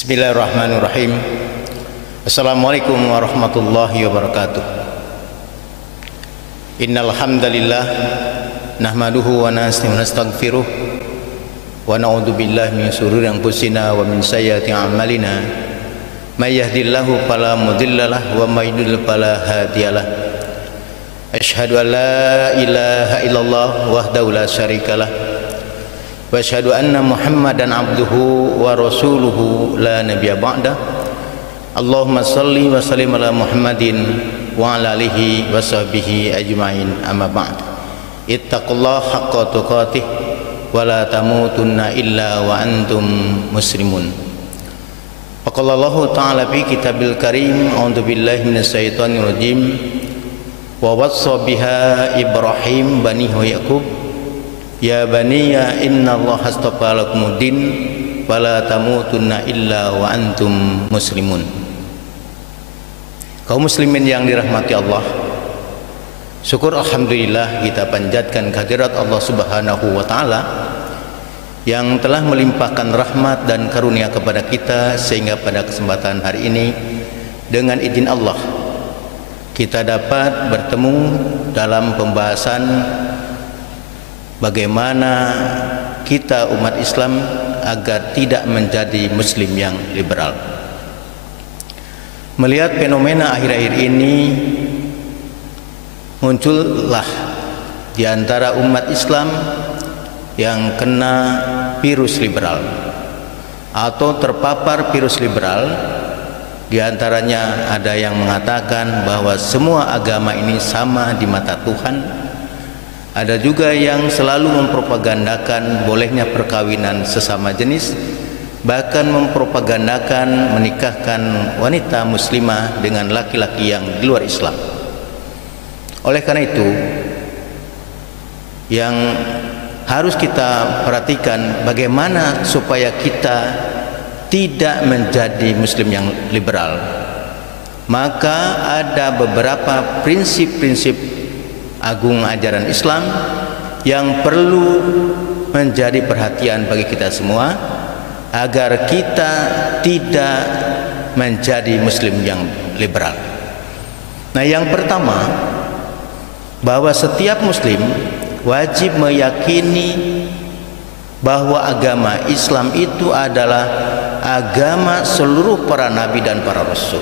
Bismillahirrahmanirrahim. Assalamualaikum warahmatullahi wabarakatuh. Innal hamdalillah nahmaduhu wa nastaghfiruh wa na'udzu billahi min shururi anfusina wa min sayyiati a'malina. May yahdihillahu fala mudhillalah wa may yudlil fala hadiyalah. Asyhadu an la ilaha illallah wahdahu la syarikalah wa asyhadu anna Muhammadan abduhu wa rasuluhu la nabiyya ba'da. Allahumma salli wa sallim ala Muhammadin wa ala alihi wa sahbihi ajma'in, amma ba'd. Ittaqullaha haqqa tuqatih wa la tamutunna illa wa antum muslimun. Faqala Allah ta'ala fi kitabil karim, a'udzu billahi minasyaitonir rajim. Wa wassa biha Ibrahim banihi Yaqub, ya baniya inna Allah astafa lakumuddin wala tamutunna illa wa antum muslimun. Kaum muslimin yang dirahmati Allah, syukur alhamdulillah kita panjatkan kehadirat Allah Subhanahu wa taala yang telah melimpahkan rahmat dan karunia kepada kita, sehingga pada kesempatan hari ini dengan izin Allah kita dapat bertemu dalam pembahasan bagaimana kita umat Islam agar tidak menjadi muslim yang liberal. Melihat fenomena akhir-akhir ini, muncullah di antara umat Islam yang kena virus liberal atau terpapar virus liberal. Di antaranya ada yang mengatakan bahwa semua agama ini sama di mata Tuhan. Ada juga yang selalu mempropagandakan bolehnya perkawinan sesama jenis, bahkan mempropagandakan menikahkan wanita muslimah dengan laki-laki yang di luar Islam. Oleh karena itu, yang harus kita perhatikan bagaimana supaya kita tidak menjadi muslim yang liberal. Maka ada beberapa prinsip-prinsip agung ajaran Islam yang perlu menjadi perhatian bagi kita semua agar kita tidak menjadi muslim yang liberal. Nah, yang pertama, bahwa setiap muslim wajib meyakini bahwa agama Islam itu adalah agama seluruh para nabi dan para rasul.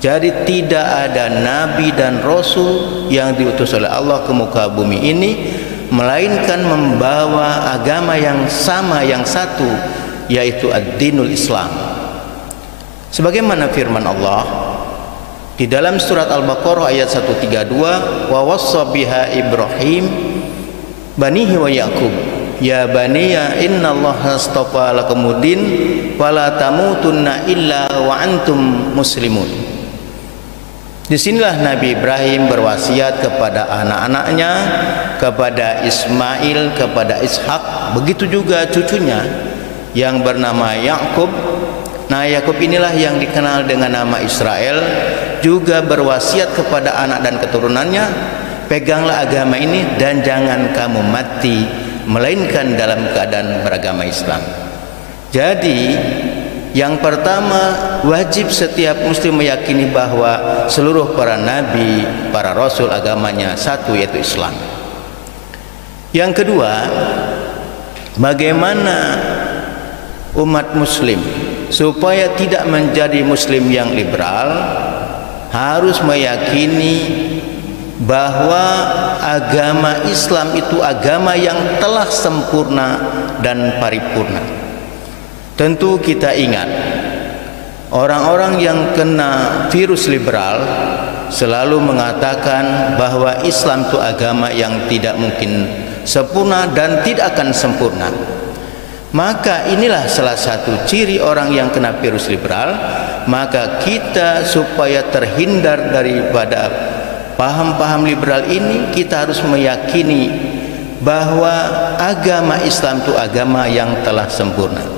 Jadi tidak ada nabi dan rasul yang diutus oleh Allah ke muka bumi ini melainkan membawa agama yang sama, yang satu, yaitu ad-dinul Islam. Sebagaimana firman Allah di dalam surat Al-Baqarah ayat 132, wa wassa biha Ibrahim banihi wa Yaqub, ya baniya innallaha astafa lakumuddin wala tamutunna illa wa antum muslimun. Disinilah Nabi Ibrahim berwasiat kepada anak-anaknya, kepada Ismail, kepada Ishak, begitu juga cucunya yang bernama Yakub. Nah, Yakub inilah yang dikenal dengan nama Israel, juga berwasiat kepada anak dan keturunannya, peganglah agama ini dan jangan kamu mati melainkan dalam keadaan beragama Islam. Jadi yang pertama, wajib setiap muslim meyakini bahwa seluruh para nabi, para rasul agamanya satu, yaitu Islam. Yang kedua, bagaimana umat muslim supaya tidak menjadi muslim yang liberal, harus meyakini bahwa agama Islam itu agama yang telah sempurna dan paripurna. Tentu kita ingat, orang-orang yang kena virus liberal selalu mengatakan bahwa Islam itu agama yang tidak mungkin sempurna dan tidak akan sempurna. Maka inilah salah satu ciri orang yang kena virus liberal. Maka kita supaya terhindar daripada paham-paham liberal ini, kita harus meyakini bahwa agama Islam itu agama yang telah sempurna.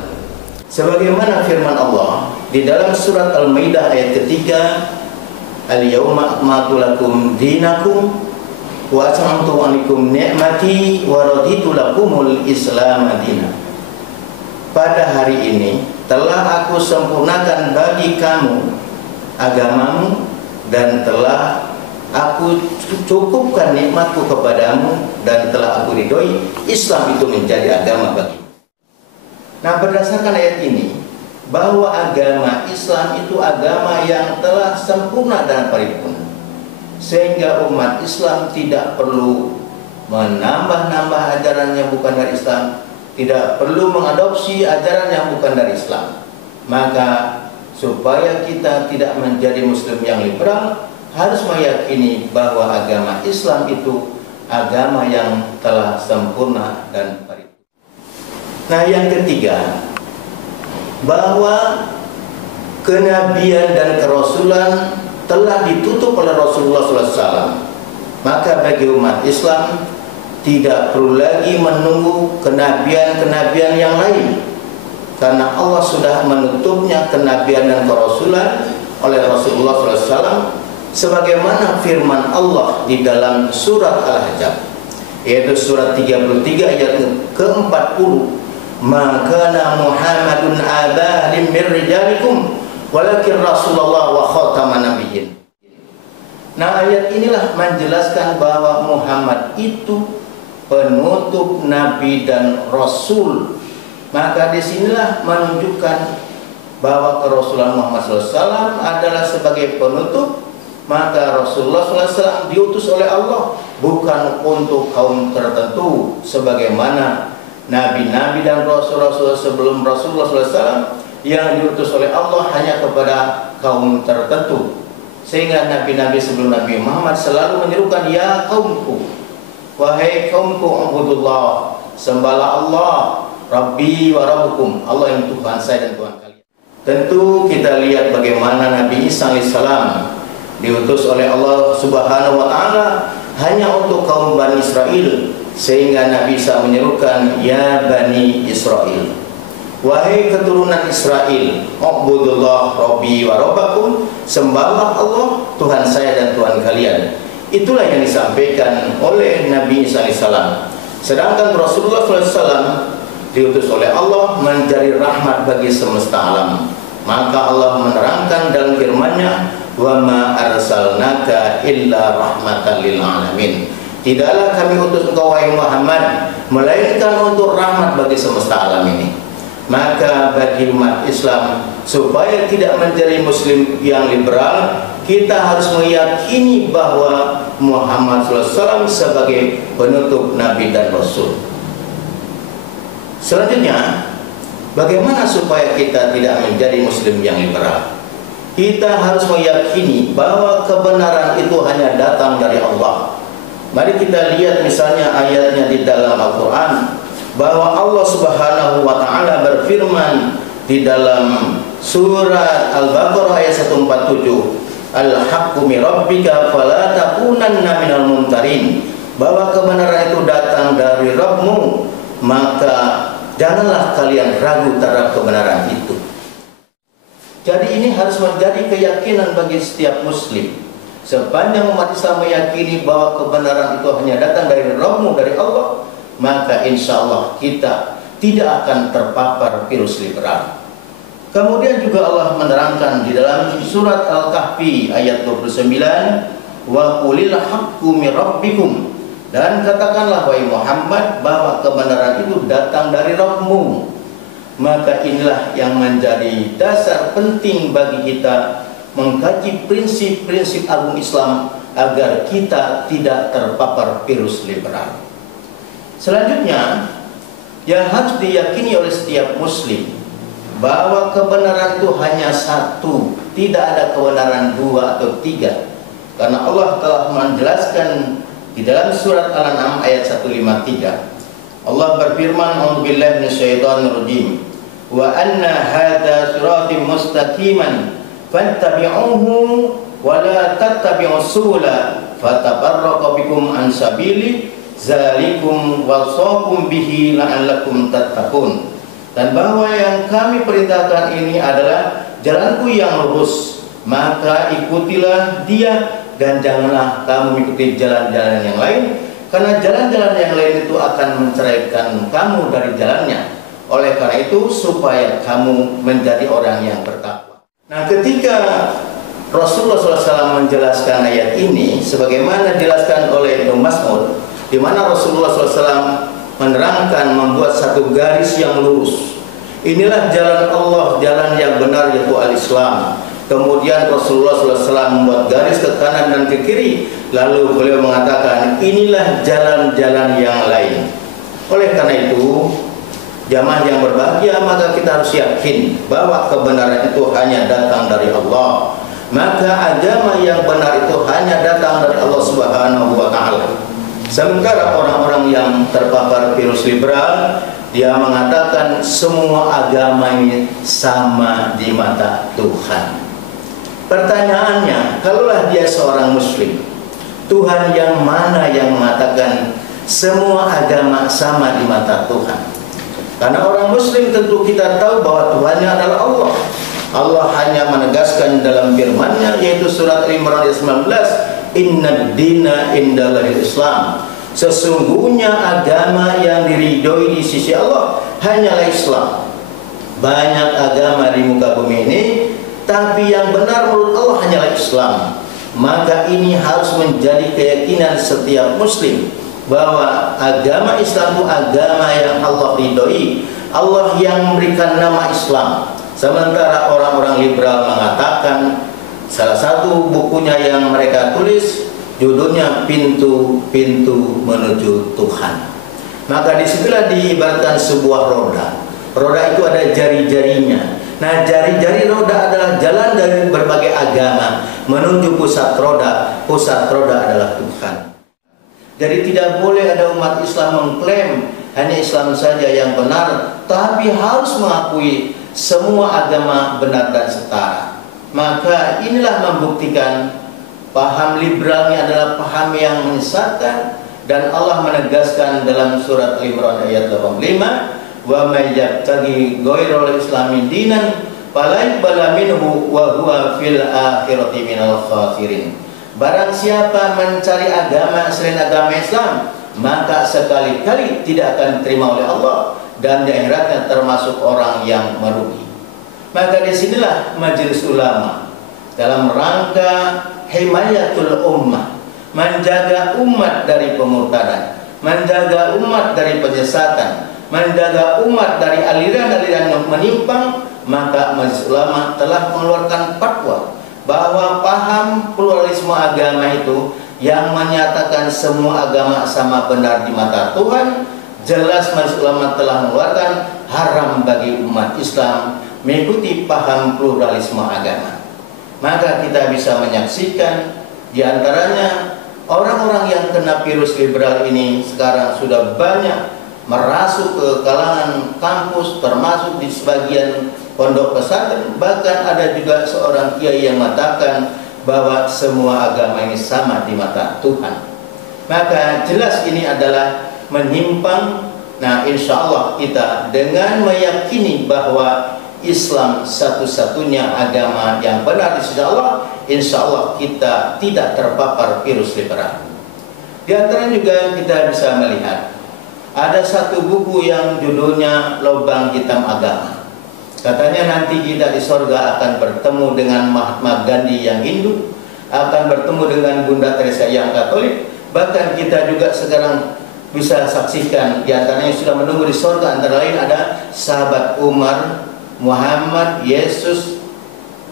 Sebagaimana firman Allah di dalam surat Al-Maidah ayat ketiga, al-yawma akmaltu lakum dinakum wa atmamtu alaikum ni'mati wa raditu lakumul Islam madina. Pada hari ini telah aku sempurnakan bagi kamu agamamu dan telah aku cukupkan nikmatku kepadamu dan telah aku ridhoi Islam itu menjadi agama bagimu. Nah, berdasarkan ayat ini bahwa agama Islam itu agama yang telah sempurna dan paripurna, sehingga umat Islam tidak perlu menambah-nambah ajaran yang bukan dari Islam, tidak perlu mengadopsi ajaran yang bukan dari Islam. Maka supaya kita tidak menjadi muslim yang liberal, harus meyakini bahwa agama Islam itu agama yang telah sempurna dan paripurna. Nah, yang ketiga, bahwa kenabian dan kerasulan telah ditutup oleh Rasulullah SAW. Maka bagi umat Islam tidak perlu lagi menunggu kenabian-kenabian yang lain, karena Allah sudah menutupnya kenabian dan kerasulan oleh Rasulullah SAW, sebagaimana firman Allah di dalam surat Al-Ahzab, yaitu surat 33 ayat ke-40, "Maka Muhammadun aba min rijalikum walakin Rasulullah wa khataman nabiyyin." Nah, ayat inilah menjelaskan bahwa Muhammad itu penutup nabi dan rasul. Maka disinilah menunjukkan bahwa kerasulan Muhammad SAW adalah sebagai penutup. Maka Rasulullah SAW diutus oleh Allah bukan untuk kaum tertentu, sebagaimana nabi-nabi dan rasul-rasul sebelum Rasulullah SAW yang diutus oleh Allah hanya kepada kaum tertentu. Sehingga nabi-nabi sebelum Nabi Muhammad selalu menyerukan, "Ya kaumku, wahai kaumku, ubudullah, sembahlah Allah, Rabbi wa Rabbukum, Allah yang Tuhan saya dan Tuhan kalian." Tentu kita lihat bagaimana Nabi Isa alaihissalam diutus oleh Allah Subhanahu wa taala hanya untuk kaum Bani Israel, sehingga Nabi Isa menyerukan, "Ya Bani Israel, wahai keturunan Israel, ubudullah Rabbi wa Rabbakum, sembahlah Allah Tuhan saya dan Tuhan kalian." Itulah yang disampaikan oleh Nabi Isa alaihissalam. Sedangkan Rasulullah SAW diutus oleh Allah menjadi rahmat bagi semesta alam. Maka Allah menerangkan dalam firman-Nya, "Wa ma arsalnaka illa rahmatan lil alamin." Tidaklah kami utus engkau wahai Muhammad melainkan untuk rahmat bagi semesta alam ini. Maka bagi umat Islam, supaya tidak menjadi muslim yang liberal, kita harus meyakini bahwa Muhammad SAW sebagai penutup nabi dan rasul. Selanjutnya, bagaimana supaya kita tidak menjadi muslim yang liberal? Kita harus meyakini bahwa kebenaran itu hanya datang dari Allah. Mari kita lihat misalnya ayatnya di dalam Al-Quran, bahwa Allah Subhanahu wa taala berfirman di dalam surat Al-Baqarah ayat 147, "Al-haqqu min rabbika fala takunanna minal mumtarin." Bahwa kebenaran itu datang dari Rabbmu, maka janganlah kalian ragu terhadap kebenaran itu. Jadi ini harus menjadi keyakinan bagi setiap muslim. Sepanjang umat Islam meyakini bahwa kebenaran itu hanya datang dari Rabbmu, dari Allah, maka insya Allah kita tidak akan terpapar virus liberal. Kemudian juga Allah menerangkan di dalam surat Al-Kahfi ayat 29, "Wa qulil haqqu mir rabbikum." Dan katakanlah wahai Muhammad bahwa kebenaran itu datang dari Rabbmu. Maka inilah yang menjadi dasar penting bagi kita mengkaji prinsip-prinsip agung Islam agar kita tidak terpapar virus liberal. Selanjutnya, yang harus diyakini oleh setiap muslim bahwa kebenaran itu hanya satu, tidak ada kebenaran dua atau tiga. Karena Allah telah menjelaskan di dalam surat Al-An'am ayat 153. Allah berfirman, "A'udzubillahi minasyaitonirrajim. Wa anna hadza siratim mustaqiman fattabi'uhu wa la tattabi'us subula fatafarraqu bikum an sabili zalikum wasaqum bihi la'allakum tattaqun." Dan bahwa yang kami perintahkan ini adalah jalanku yang lurus, maka ikutilah dia dan janganlah kamu mengikuti jalan-jalan yang lain, karena jalan-jalan yang lain itu akan menceraikan kamu dari jalannya. Oleh karena itu, supaya kamu menjadi orang yang bertakwa. Nah, ketika Rasulullah SAW menjelaskan ayat ini, sebagaimana dijelaskan oleh Ibnu Mas'ud, di mana Rasulullah SAW menerangkan, membuat satu garis yang lurus. Inilah jalan Allah, jalan yang benar, yaitu al-Islam. Kemudian Rasulullah SAW membuat garis ke kanan dan ke kiri. Lalu beliau mengatakan, inilah jalan-jalan yang lain. Oleh karena itu, jamaah yang berbahagia, maka kita harus yakin bahwa kebenaran itu hanya datang dari Allah. Maka agama yang benar itu hanya datang dari Allah Subhanahu wa Ta'ala. Sementara orang-orang yang terpapar virus liberal, dia mengatakan semua agama ini sama di mata Tuhan. Pertanyaannya, kalaulah dia seorang Muslim, Tuhan yang mana yang mengatakan semua agama sama di mata Tuhan? Karena orang Muslim tentu kita tahu bahwa Tuhannya adalah Allah. Allah hanya menegaskan dalam firman-Nya, yaitu surat Al-Imran ayat 19, Innad dina indallahil Islam. Sesungguhnya agama yang diridhoi di sisi Allah hanyalah Islam. Banyak agama di muka bumi ini, tapi yang benar menurut Allah hanyalah Islam. Maka ini harus menjadi keyakinan setiap Muslim, bahwa agama Islam itu agama yang Allah ridhoi. Allah yang memberikan nama Islam. Sementara orang-orang liberal mengatakan, salah satu bukunya yang mereka tulis, judulnya Pintu-Pintu Menuju Tuhan. Maka disitulah diibaratkan sebuah roda. Roda itu ada jari-jarinya. Nah, jari-jari roda adalah jalan dari berbagai agama menuju pusat roda. Pusat roda adalah Tuhan. Jadi tidak boleh ada umat Islam mengklaim hanya Islam saja yang benar, tapi harus mengakui semua agama benar dan setara. Maka inilah membuktikan paham liberal ini adalah paham yang menyesatkan, dan Allah menegaskan dalam surat Al-Imran ayat 85, wa may yabtaghi ghairal islami dinan fala yuqbala minhu wa huwa fil akhirati minal khasirin. Barang siapa mencari agama selain agama Islam, maka sekali-kali tidak akan diterima oleh Allah, dan di akhiratnya termasuk orang yang merugi. Maka disinilah majelis ulama dalam rangka himayatul ummah, menjaga umat dari pemurtadan, menjaga umat dari penyesatan, menjaga umat dari aliran-aliran yang menyimpang. Maka majelis ulama telah mengeluarkan fatwa bahwa paham pluralisme agama itu yang menyatakan semua agama sama benar di mata Tuhan, jelas majelis ulama telah mengeluarkan haram bagi umat Islam mengikuti paham pluralisme agama. Maka kita bisa menyaksikan diantaranya orang-orang yang kena virus liberal ini sekarang sudah banyak merasuk ke kalangan kampus, termasuk di sebagian pondok pesantren. Bahkan ada juga seorang kiai yang mengatakan bahwa semua agama ini sama di mata Tuhan. Maka jelas ini adalah menyimpang. Nah, insya Allah kita dengan meyakini bahwa Islam satu-satunya agama yang benar di sisi Allah, insya Allah kita tidak terpapar virus liberal. Di antara juga kita bisa melihat ada satu buku yang judulnya Lubang Hitam Agama. Katanya nanti kita di sorga akan bertemu dengan Mahatma Gandhi yang Hindu, akan bertemu dengan Bunda Teresa yang Katolik. Bahkan kita juga sekarang bisa saksikan, di antaranya sudah menunggu di sorga, antara lain ada sahabat Umar, Muhammad, Yesus,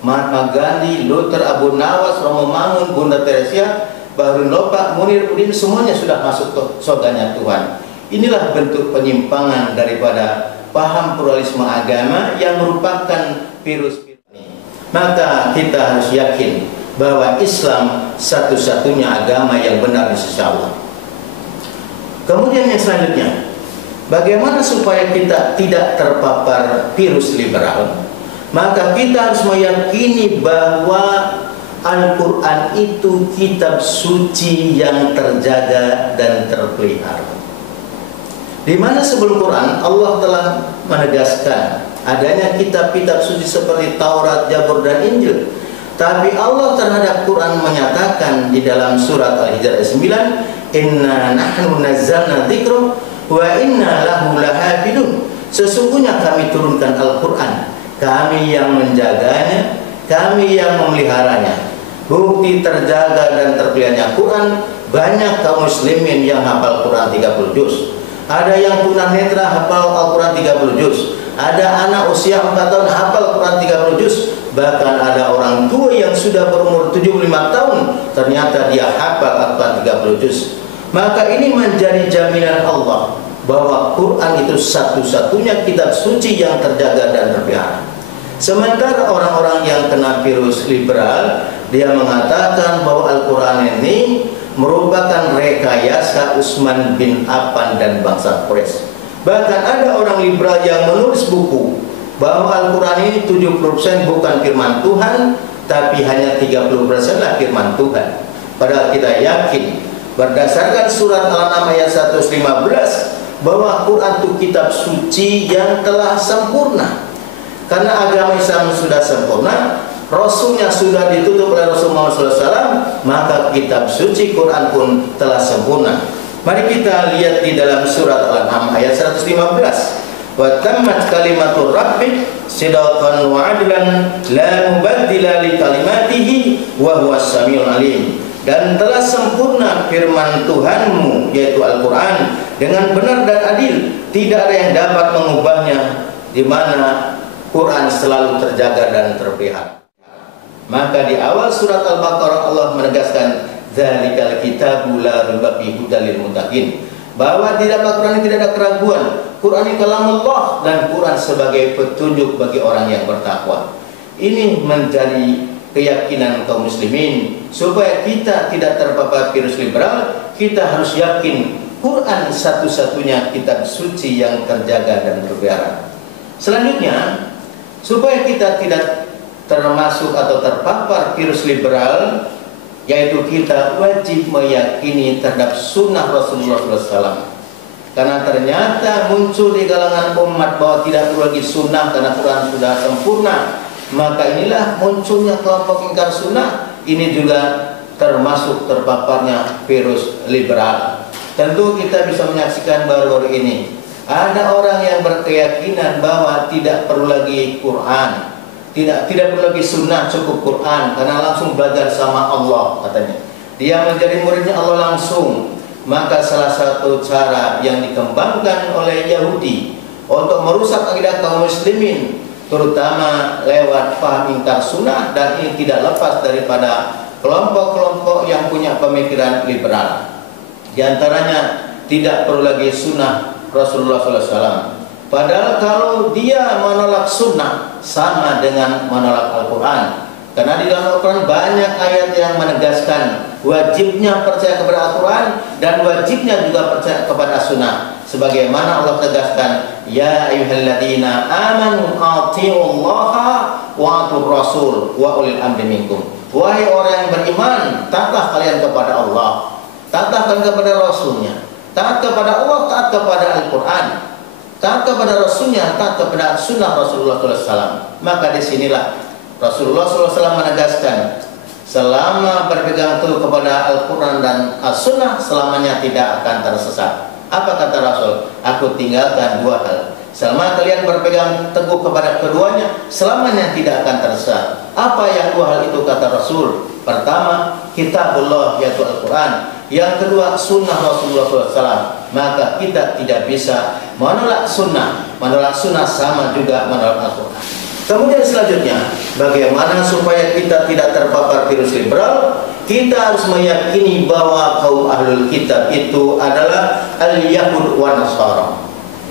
Mahatma Gandhi, Luther, Abu Nawas, Romo Mangun, Bunda Teresa, Bahrul Lopa, Munir Udin, semuanya sudah masuk ke surganya Tuhan. Inilah bentuk penyimpangan daripada paham pluralisme agama yang merupakan virus ini. Maka kita harus yakin bahwa Islam satu-satunya agama yang benar di sisi Allah. Kemudian yang selanjutnya, bagaimana supaya kita tidak terpapar virus liberal? Maka kita harus meyakini bahwa Al-Quran itu kitab suci yang terjaga dan terpelihara. Di mana sebelum Quran Allah telah menegaskan adanya kitab-kitab suci seperti Taurat, Zabur dan Injil. Tapi Allah terhadap Quran menyatakan di dalam surat Al-Hijr ayat 9, Inna nahnu nazzalna dzikra wa inna lahu lahafidun. Sesungguhnya kami turunkan Al-Quran, kami yang menjaganya, kami yang memeliharanya. Bukti terjaga dan terpeliharaannya Quran, banyak kaum muslimin yang hafal Quran 30 juz. Ada yang tunanetra hafal Al-Quran 30 juz. Ada anak usia 4 tahun hafal Quran 30 juz. Bahkan ada orang tua yang sudah berumur 75 tahun ternyata dia hafal Al-Quran 30 juz. Maka ini menjadi jaminan Allah bahwa Quran itu satu-satunya kitab suci yang terjaga dan terpelihara. Sementara orang-orang yang kena virus liberal, dia mengatakan bahwa Al-Quran ini merupakan rekayasa Utsman bin Affan dan bangsa Quraisy. Bahkan ada orang liberal yang menulis buku bahwa Al-Quran ini 70% bukan firman Tuhan, tapi hanya 30% lah firman Tuhan. Padahal kita yakin berdasarkan surat Al-An'am ayat 115 bahwa Quran itu kitab suci yang telah sempurna. Karena agama Islam sudah sempurna, Rasulnya sudah ditutup oleh Rasulullah SAW, maka kitab suci Quran pun telah sempurna. Mari kita lihat di dalam surat Al-An'am ayat 115. Wa tammat kalimatur rabbik sidqan wa adlan la mubaddila li kalimatihi wa huwas samiul alim. Dan telah sempurna firman Tuhanmu yaitu Al-Quran dengan benar dan adil, tidak ada yang dapat mengubahnya, di mana Quran selalu terjaga dan terpelihara. Maka di awal surat Al-Baqarah Allah menegaskan dzalikal kitabu la raiba fihi hudal lil muttaqin, bahwa di dalam Al-Quran tidak ada keraguan. Quran ini kalamullah dan Quran sebagai petunjuk bagi orang yang bertakwa. Ini menjadi keyakinan kaum muslimin. Supaya kita tidak terpapar virus liberal, kita harus yakin Quran satu-satunya kitab suci yang terjaga dan terpelihara. Selanjutnya, supaya kita tidak termasuk atau terpapar virus liberal, yaitu kita wajib meyakini terhadap sunnah Rasulullah SAW. Karena ternyata muncul di kalangan umat bahwa tidak perlu lagi sunnah karena Quran sudah sempurna. Maka inilah munculnya kelompok ingkar sunnah. Ini juga termasuk terpaparnya virus liberal. Tentu kita bisa menyaksikan baru-baru ini ada orang yang berkeyakinan bahwa tidak perlu lagi Quran, tidak perlu lagi sunnah, cukup Quran, karena langsung belajar sama Allah katanya. Dia menjadi muridnya Allah langsung. Maka salah satu cara yang dikembangkan oleh Yahudi untuk merusak akidah kaum muslimin, terutama lewat paham ingkar sunnah, dan ini tidak lepas daripada kelompok-kelompok yang punya pemikiran liberal. Di antaranya tidak perlu lagi sunnah Rasulullah SAW. Padahal kalau dia menolak sunnah sama dengan menolak Al-Quran. Karena di dalam Al-Quran banyak ayat yang menegaskan wajibnya percaya kepada Al-Quran dan wajibnya juga percaya kepada sunnah. Sebagaimana Allah tegaskan, ya ayyuhalladzina amanu atiullaha wa atur rasul wa ulil amri minkum. Wahai orang yang beriman, taatlah kalian kepada Allah, taatlah kalian kepada Rasulnya, taat kepada Allah, taat kepada Al-Quran, taat kepada Rasulnya, taat kepada sunnah Rasulullah SAW. Maka disinilah Rasulullah SAW menegaskan, selama berpegang teguh kepada Al-Quran dan As-Sunnah, selamanya tidak akan tersesat. Apa kata Rasul? Aku tinggalkan dua hal. Selama kalian berpegang teguh kepada keduanya, selamanya tidak akan tersesat. Apa yang dua hal itu kata Rasul? Pertama, kitabullah yaitu Al-Quran. Yang kedua, sunnah Rasulullah SAW. Maka kita tidak bisa menolak sunnah. Menolak sunnah sama juga menolak Al-Quran. Kemudian selanjutnya, bagaimana supaya kita tidak terpapar virus liberal? Kita harus meyakini bahwa kaum ahlul kitab itu adalah al-Yahud wa Nasara.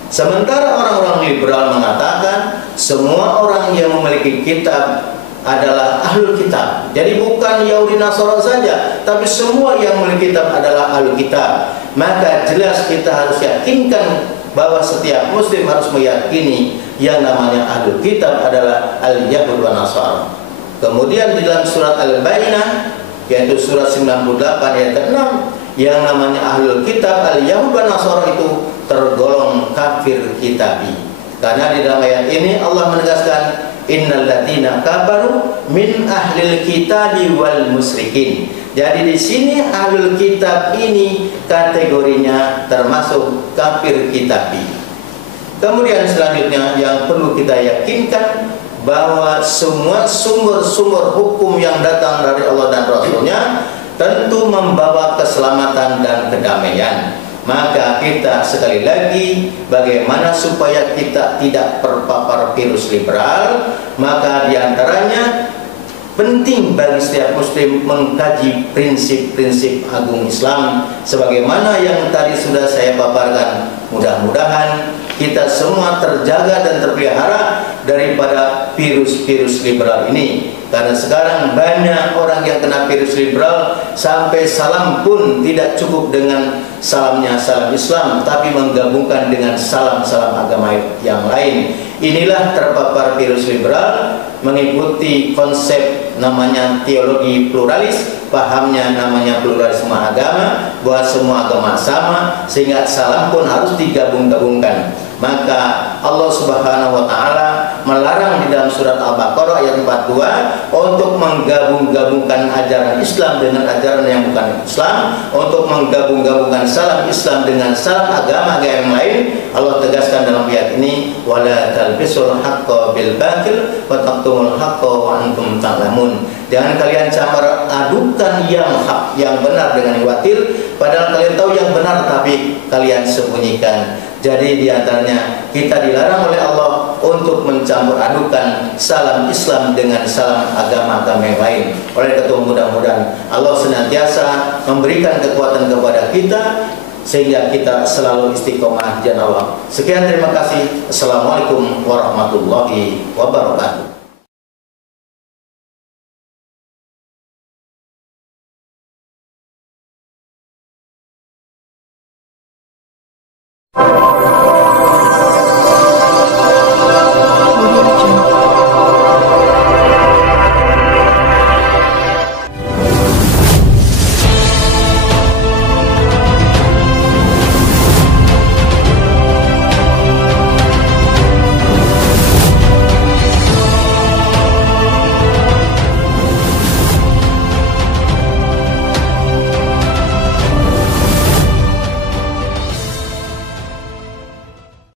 Sementara orang-orang liberal mengatakan semua orang yang memiliki kitab adalah ahlul kitab. Jadi bukan Yahudi Nasara saja, tapi semua yang memiliki kitab adalah ahlul kitab. Maka jelas kita harus yakinkan bahwa setiap muslim harus meyakini yang namanya ahlul kitab adalah al-Yahud wa Nasara. Kemudian di dalam surat Al-Bayyinah, yaitu surat 98 ayat 6, yang namanya ahlul kitab al-Yahud wa Nasara itu tergolong kafir kitabi. Karena di dalam ayat ini Allah menegaskan, innal ladzina kafaru min ahlil kitabi wal musyrikin. Jadi di sini ahlul kitab ini kategorinya termasuk kafir kitabi. Kemudian selanjutnya yang perlu kita yakinkan bahwa semua sumber-sumber hukum yang datang dari Allah dan Rasulnya tentu membawa keselamatan dan kedamaian. Maka kita sekali lagi, bagaimana supaya kita tidak terpapar virus liberal? Maka diantaranya penting bagi setiap muslim mengkaji prinsip-prinsip agung Islam sebagaimana yang tadi sudah saya paparkan. Mudah-mudahan kita semua terjaga dan terpelihara daripada virus-virus liberal ini. Karena sekarang banyak orang yang kena virus liberal sampai salam pun tidak cukup dengan salamnya salam Islam, tapi menggabungkan dengan salam-salam agama yang lain. Inilah terpapar virus liberal, mengikuti konsep namanya teologi pluralis, pahamnya namanya pluralisme agama, bahwa semua agama sama, sehingga salam pun harus digabung-gabungkan. Maka Allah Subhanahu wa taala melarang di dalam surat Al-Baqarah ayat 42 untuk menggabung-gabungkan ajaran Islam dengan ajaran yang bukan Islam, untuk menggabung-gabungkan salam Islam dengan salam agama yang lain. Allah tegaskan dalam ayat ini, wala talbisul haqqo bil batil wa taqtumul haqqo wa antum ta'lamun. Jangan kalian campur adukan yang hak, yang benar dengan yang batil, padahal kalian tahu yang benar tapi kalian sembunyikan. Jadi diantaranya kita dilarang oleh Allah untuk mencampur adukan salam Islam dengan salam agama-agama yang lain. Oleh itu mudah-mudahan Allah senantiasa memberikan kekuatan kepada kita sehingga kita selalu istiqomah di jalan Allah. Sekian, terima kasih. Assalamualaikum warahmatullahi wabarakatuh.